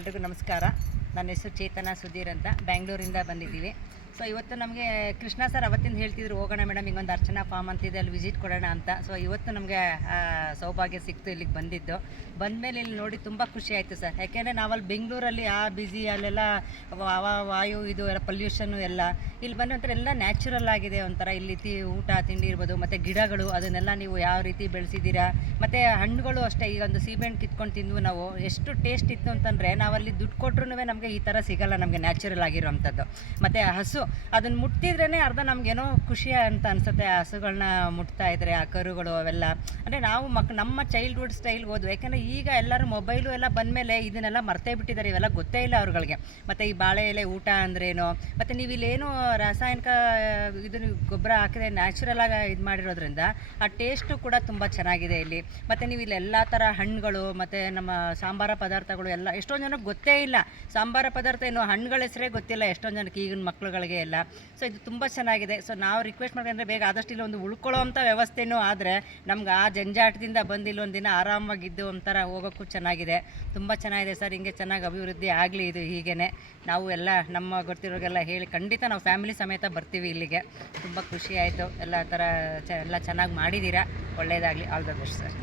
ಎಲ್ರಿಗೂ ನಮಸ್ಕಾರ. ನನ್ನ ಹೆಸರು ಚೇತನ ಸುಧೀರ್ ಅಂತ, ಬ್ಯಾಂಗ್ಳೂರಿಂದ ಬಂದಿದ್ದೀವಿ. ಸೊ ಇವತ್ತು ನಮಗೆ ಕೃಷ್ಣ ಸರ್ ಅವತ್ತಿಂದ ಹೇಳ್ತಿದ್ರು, ಹೋಗೋಣ ಮೇಡಮ್ ಹಿಂಗೊಂದು ಅರ್ಚನಾ ಫಾರ್ಮ್ ಅಂತಿದೆ, ಅಲ್ಲಿ ವಿಸಿಟ್ ಕೊಡೋಣ ಅಂತ. ಸೊ ಇವತ್ತು ನಮಗೆ ಸೌಭಾಗ್ಯ ಸಿಕ್ತು ಇಲ್ಲಿಗೆ ಬಂದಿದ್ದು. ಬಂದಮೇಲೆ ಇಲ್ಲಿ ನೋಡಿ ತುಂಬ ಖುಷಿ ಆಯಿತು ಸರ್. ಯಾಕೆಂದರೆ ನಾವಲ್ಲಿ ಬೆಂಗಳೂರಲ್ಲಿ ಬ್ಯುಸಿ, ಅಲ್ಲೆಲ್ಲ ವಾಯು ಇದು ಎಲ್ಲ ಪೊಲ್ಯೂಷನ್ನು ಎಲ್ಲ. ಇಲ್ಲಿ ಬಂದ ಒಂಥರ ಎಲ್ಲ ನ್ಯಾಚುರಲ್ ಆಗಿದೆ ಒಂಥರ. ಇಲ್ಲಿ ಊಟ ತಿಂಡಿ ಇರ್ಬೋದು, ಮತ್ತು ಗಿಡಗಳು ಅದನ್ನೆಲ್ಲ ನೀವು ಯಾವ ರೀತಿ ಬೆಳೆಸಿದ್ದೀರಾ, ಮತ್ತು ಹಣ್ಣುಗಳು ಅಷ್ಟೇ. ಈಗ ಒಂದು ಸೀಬೆಹಣ್ಣು ಕಿತ್ಕೊಂಡು ತಿಂದ್ವು ನಾವು, ಎಷ್ಟು ಟೇಸ್ಟ್ ಇತ್ತು ಅಂತಂದರೆ ನಾವಲ್ಲಿ ದುಡ್ಡು ಕೊಟ್ಟರು ನಮಗೆ ಈ ಥರ ಸಿಗಲ್ಲ, ನಮಗೆ ನ್ಯಾಚುರಲ್ ಆಗಿರೋವಂಥದ್ದು. ಮತ್ತು ಹಸು ಅದನ್ನು ಮುಟ್ತಿದ್ರೇ ಅರ್ಧ ನಮಗೇನೋ ಖುಷಿ ಅಂತ ಅನಿಸುತ್ತೆ. ಆ ಹಸುಗಳನ್ನ ಮುಟ್ತಾ ಇದ್ದರೆ, ಆ ಕರುಗಳು ಅವೆಲ್ಲ. ಅಂದರೆ ನಾವು ನಮ್ಮ ಚೈಲ್ಡ್ಹುಡ್ ಸ್ಟೈಲ್ಗೆ ಹೋದ್ವು. ಯಾಕೆಂದರೆ ಈಗ ಎಲ್ಲರೂ ಮೊಬೈಲು ಎಲ್ಲ ಬಂದಮೇಲೆ ಇದನ್ನೆಲ್ಲ ಮರ್ತೇ ಬಿಟ್ಟಿದ್ದಾರೆ, ಇವೆಲ್ಲ ಗೊತ್ತೇ ಇಲ್ಲ ಅವ್ರುಗಳಿಗೆ. ಮತ್ತು ಈ ಬಾಳೆ ಎಲೆ ಊಟ ಅಂದ್ರೇನು, ಮತ್ತು ನೀವು ಇಲ್ಲೇನು ರಾಸಾಯನಿಕ ಇದನ್ನು ಗೊಬ್ಬರ ಹಾಕಿದೆ ನ್ಯಾಚುರಲ್ ಆಗಿ ಇದು ಮಾಡಿರೋದ್ರಿಂದ ಆ ಟೇಸ್ಟು ಕೂಡ ತುಂಬ ಚೆನ್ನಾಗಿದೆ ಇಲ್ಲಿ. ಮತ್ತು ನೀವು ಇಲ್ಲಿ ಎಲ್ಲ ಥರ ಹಣ್ಣುಗಳು, ಮತ್ತು ನಮ್ಮ ಸಾಂಬಾರ ಪದಾರ್ಥಗಳು ಎಲ್ಲ ಎಷ್ಟೊಂದು ಜನಕ್ಕೆ ಗೊತ್ತೇ ಇಲ್ಲ. ಸಾಂಬಾರ ಪದಾರ್ಥ ಏನು ಹಣ್ಣುಗಳ ಹೆಸರೇ ಗೊತ್ತಿಲ್ಲ ಎಷ್ಟೊಂದು ಜನಕ್ಕೆ, ಈಗಿನ ಮಕ್ಳುಗಳಿಗೆ ಎಲ್ಲ. ಸೊ ಇದು ತುಂಬ ಚೆನ್ನಾಗಿದೆ. ಸೊ ನಾವು ರಿಕ್ವೆಸ್ಟ್ ಮಾಡ್ಕೊಂಡ್ರೆ ಬೇಗ ಆದಷ್ಟು ಇಲ್ಲಿ ಒಂದು ಉಳ್ಕೊಳ್ಳೋ ಅಂಥ ವ್ಯವಸ್ಥೆನೂ ಆದರೆ ನಮ್ಗೆ ಆ ಜಂಜಾಟದಿಂದ ಬಂದು ಇಲ್ಲೊಂದಿನ ಆರಾಮಾಗಿದ್ದು ಒಂಥರ ಹೋಗೋಕ್ಕೂ ಚೆನ್ನಾಗಿದೆ. ತುಂಬ ಚೆನ್ನಾಗಿದೆ ಸರ್. ಹಿಂಗೆ ಚೆನ್ನಾಗಿ ಅಭಿವೃದ್ಧಿ ಆಗಲಿ ಇದು ಹೀಗೇ. ನಾವು ಎಲ್ಲ ನಮ್ಮ ಗೊತ್ತಿರೋರಿಗೆಲ್ಲ ಹೇಳಿ ಖಂಡಿತ ನಾವು ಫ್ಯಾಮಿಲಿ ಸಮೇತ ಬರ್ತೀವಿ ಇಲ್ಲಿಗೆ. ತುಂಬ ಖುಷಿ ಆಯಿತು. ಎಲ್ಲ ಥರ ಎಲ್ಲ ಚೆನ್ನಾಗಿ ಮಾಡಿದ್ದೀರಾ. ಒಳ್ಳೆಯದಾಗಲಿ. All the best sir.